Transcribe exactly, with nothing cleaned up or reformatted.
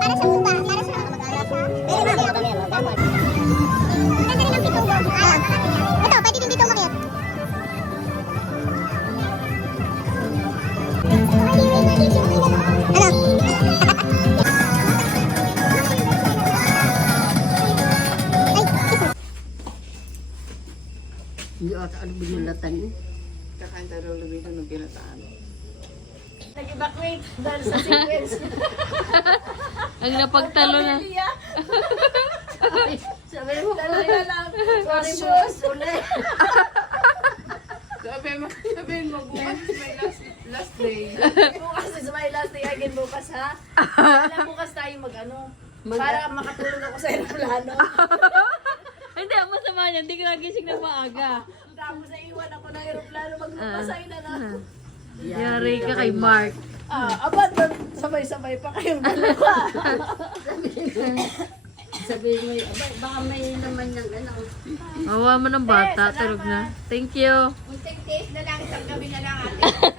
Para sa buka, para sa mag-alas ha. Pero na kami ano, dapat. Ganda rin ang pitong go. Ah, ito, pwede din dito umakyat. Ano? Hindi ata ano binulatan eh. Kakain tayo daw lumino ng pinataan. Nag-evacuate dahil sa sequence. Ang napagtalo na. Sabi mo, dahil na lang. Sorry boss. Sabi mo, sabi mo, bukas is my last, last day. Bukas is my last day again bukas ha. Kailan bukas tayo mag-ano. Para makatulog ako sa aeroplano. Hindi, ang masama niya. Hindi ka nagising na maaga. Tapos naiwan ako ng aeroplano. Magpapasay na lang. Yari ka kay Mark. Ah, abad doon. Sabay-sabay pa kayong dalawa. Sabihin mo, aba, baka may naman ng ano. Awa mo ng bata. Tulog na. Thank you. Munting taste na lang. Isang gabi na lang ate.